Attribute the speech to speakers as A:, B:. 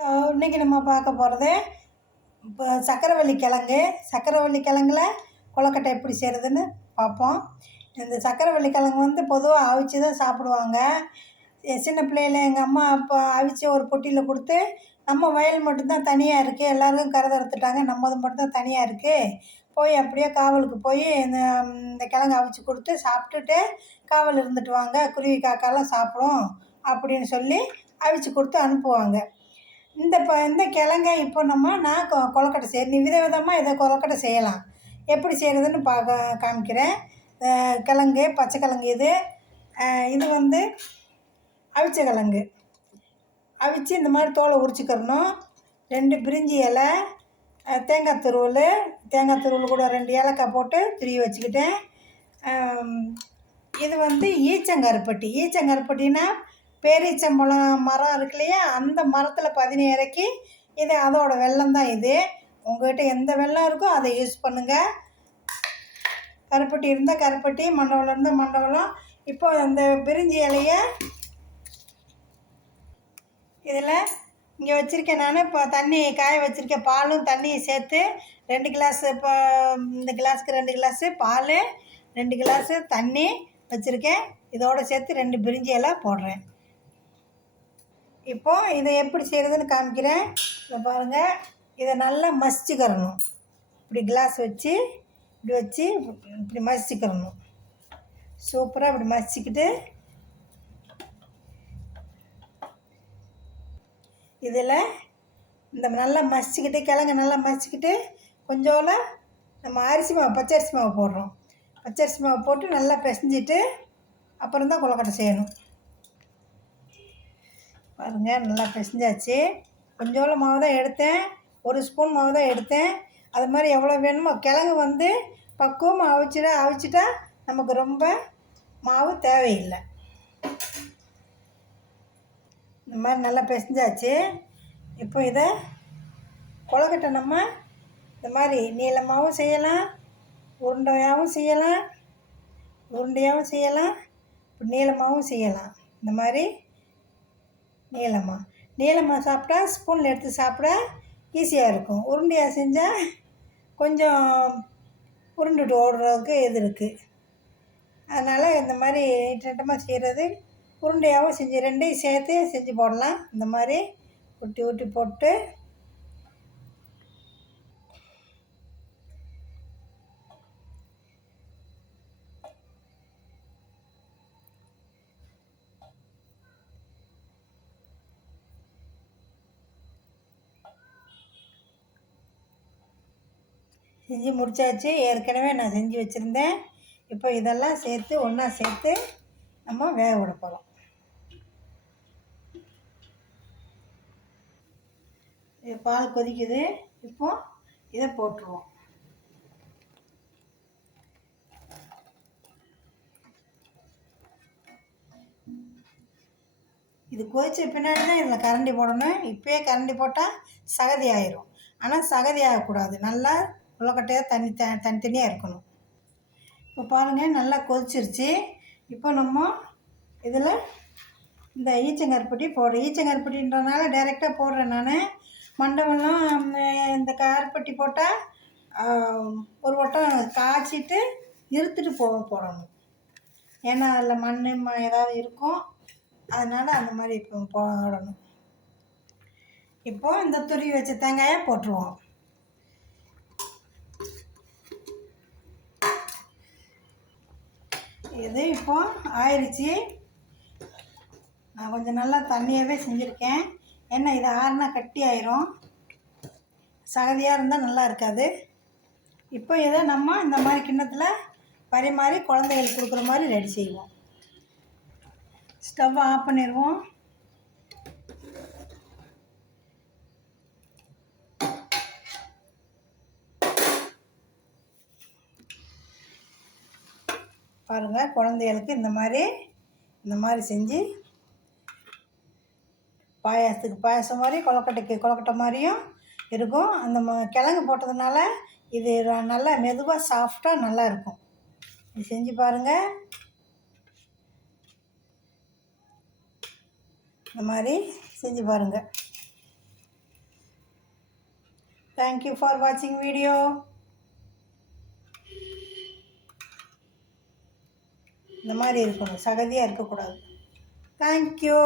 A: Hello இன்றைக்கி நம்ம பார்க்க போகிறது இப்போ சக்கரவள்ளி கிழங்கு. சக்கரவள்ளி கிழங்குல கொலக்கட்டை எப்படி செய்கிறதுன்னு பார்ப்போம். இந்த சக்கரவள்ளி கிழங்கு வந்து பொதுவாக அவிச்சு தான் சாப்பிடுவாங்க. சின்ன பிள்ளையில எங்கள் அம்மா அப்போ அவிச்சு ஒரு பொட்டியில் கொடுத்து நம்ம வயல் மட்டும்தான் தனியாக இருக்குது எல்லாருக்கும் கருது அறுத்துட்டாங்க நம்மது மட்டும்தான் தனியாக இருக்குது போய் அப்படியே காவலுக்கு போய் இந்த இந்த கிழங்கு அவிச்சு கொடுத்து சாப்பிட்டுட்டு காவல் இருந்துட்டு வாங்க. குருவி காக்காலாம் சாப்பிடும் அப்படின்னு சொல்லி அவிச்சு கொடுத்து அனுப்புவாங்க. இந்த இப்போ இந்த கிழங்க இப்போ நம்ம நான் கொலக்கட்டை செய்யணும் செய்ய வித விதமாக இதை கொலக்கட்டை செய்யலாம். எப்படி செய்கிறதுன்னு பார்க்க காமிக்கிறேன். கிழங்கு பச்சை கிழங்கு இது. இது வந்து அவிச்ச கிழங்கு. அவிச்சு இந்த மாதிரி தோலை உரிச்சுக்கிறணும். ரெண்டு பிரிஞ்சி இலை தேங்காய் துருவல். தேங்காய் துருவல் கூட ரெண்டு ஏலக்காய் போட்டு துருவி வச்சுக்கிட்டேன். இது வந்து ஈச்சங்கருப்பட்டி. ஈச்சங்கருப்பட்டினா பேரீச்சம்பழம் மரம் இருக்கு இல்லையா? அந்த மரத்தில் பதினி இறக்கி இது அதோட வெள்ளம் தான் இது. உங்கள்கிட்ட எந்த வெள்ளம் இருக்கோ அதை யூஸ் பண்ணுங்கள் கருப்பட்டி இருந்தால் கருப்பட்டி மண்டபம் இருந்தால் மண்டபம் இப்போ அந்த பிரிஞ்சி இலைய இதில் இங்கே வச்சுருக்கேன் நான். இப்போ தண்ணி காய வச்சுருக்கேன் பாலும் தண்ணியும் சேர்த்து ரெண்டு கிளாஸ் இப்போ இந்த கிளாஸுக்கு ரெண்டு கிளாஸு பால் ரெண்டு கிளாஸு தண்ணி வச்சுருக்கேன். இதோட சேர்த்து ரெண்டு பிரிஞ்சி இலை போடுறேன். இப்போது இதை எப்படி செய்கிறதுன்னு காமிக்கிறேன். இதை பாருங்கள் இதை நல்லா மசிச்சுக்கிறணும். இப்படி கிளாஸ் வச்சு இப்படி வச்சு இப்படி மசிச்சுக்கிறணும். சூப்பராக இப்படி மசிச்சுக்கிட்டு இதில் இந்த நல்லா மசிச்சுக்கிட்டு கிழங்கு நல்லா மசிச்சுக்கிட்டு கொஞ்சோல நம்ம அரிசி மாவு பச்சரிசி மாவு போடுறோம். பச்சரிசி மாவு போட்டு நல்லா பிசைஞ்சிட்டு அப்புறம் தான் கொலக்கட்டை செய்யணும். பாருங்கள் நல்லா பிசைஞ்சாச்சு. கொஞ்சோல மாவு தான் எடுத்தேன். ஒரு ஸ்பூன் மாவு தான் எடுத்தேன். அது மாதிரி எவ்வளோ வேணுமோ கிழங்கு வந்து பக்குவமாக அவிச்சிட அவிச்சிட்டா நமக்கு ரொம்ப மாவு தேவையில்லை. இந்த மாதிரி நல்லா பிசைஞ்சாச்சு. இப்போ இதை கொழுக்கட்டை நம்ம இந்த மாதிரி நீளமாகவும் செய்யலாம் உருண்டையாகவும் செய்யலாம் உருண்டையாகவும் செய்யலாம் நீளமாகவும் செய்யலாம். இந்த மாதிரி நீளமாக நீளமாக சாப்பிட்டா ஸ்பூனில் எடுத்து சாப்பிட ஈஸியாக இருக்கும். உருண்டையாக செஞ்சால் கொஞ்சம் உருண்டுட்டு ஓடுறதுக்கு இது இருக்குது அதனால் இந்த மாதிரி நீட்டமாக செய்கிறது உருண்டையாகவும் செஞ்சு ரெண்டையும் சேர்த்து செஞ்சு போடலாம். இந்த மாதிரி உருட்டி உருட்டி போட்டு செஞ்சு முடிச்சாச்சு. ஏற்கனவே நான் செஞ்சு வச்சுருந்தேன். இப்போ இதெல்லாம் சேர்த்து ஒன்றா சேர்த்து நம்ம வேக விட போகிறோம் பால் கொதிக்குது. இப்போ இதை போட்டுருவோம். இது கொதிச்ச பின்னாடி தான் இதில் கரண்டி போடணும். இப்போயே கரண்டி போட்டால் சகதி ஆயிரும். ஆனால் சகதி ஆகக்கூடாது. நல்லா உலக்கட்டையாக தனி த தனித்தனியாக இருக்கணும். இப்போ பாருங்கள் நல்லா கொதிச்சிருச்சு. இப்போ நம்ம இதில் இந்த ஈச்சங்கருப்பட்டி போடுறேன் ஈச்சங்கருப்பட்டின்றனால டைரெக்டாக போடுறேன் நான். மண்டபம்லாம் இந்த கருப்பட்டி போட்டால் ஒரு வட்டம் காய்ச்சிட்டு இருத்துட்டு போ போடணும். ஏன்னா அதில் மண் ஏதாவது இருக்கும். அதனால் அந்த மாதிரி இப்போ போடணும். இப்போது இந்த துருவி வச்ச தேங்காயை போட்டுருவோம். இது இப்போ ஆயிடுச்சு நான் கொஞ்சம் நல்லா தண்ணியாகவே செஞ்சுருக்கேன். ஏன்னா இது ஆறுனா கட்டி ஆயிரும். சகதியாக இருந்தால் நல்லா இருக்காது. இப்போ இதை நம்ம இந்த மாதிரி கிண்ணத்தில் பரிமாறி குழந்தைகளுக்கு கொடுக்குற மாதிரி ரெடி செய்வோம். ஸ்டவ் ஆஃப் பண்ணிடுவோம். பாருங்கள் குழந்தைகளுக்கு இந்த மாதிரி இந்த மாதிரி செஞ்சு பாயாசத்துக்கு பாயாசம் மாதிரி கொழக்கட்டைக்கு கொழக்கட்டை மாதிரியும் இருக்கும். அந்த ம கிழங்கு போட்டதுனால இது நல்லா மெதுவாக சாஃப்டாக நல்லா இருக்கும். இது செஞ்சு பாருங்கள் இந்த மாதிரி செஞ்சு பாருங்கள் தேங்க்யூ ஃபார் வாட்சிங் வீடியோ இந்த மாதிரி இருக்கணும். சகதியாக இருக்கக்கூடாது. தேங்க்யூ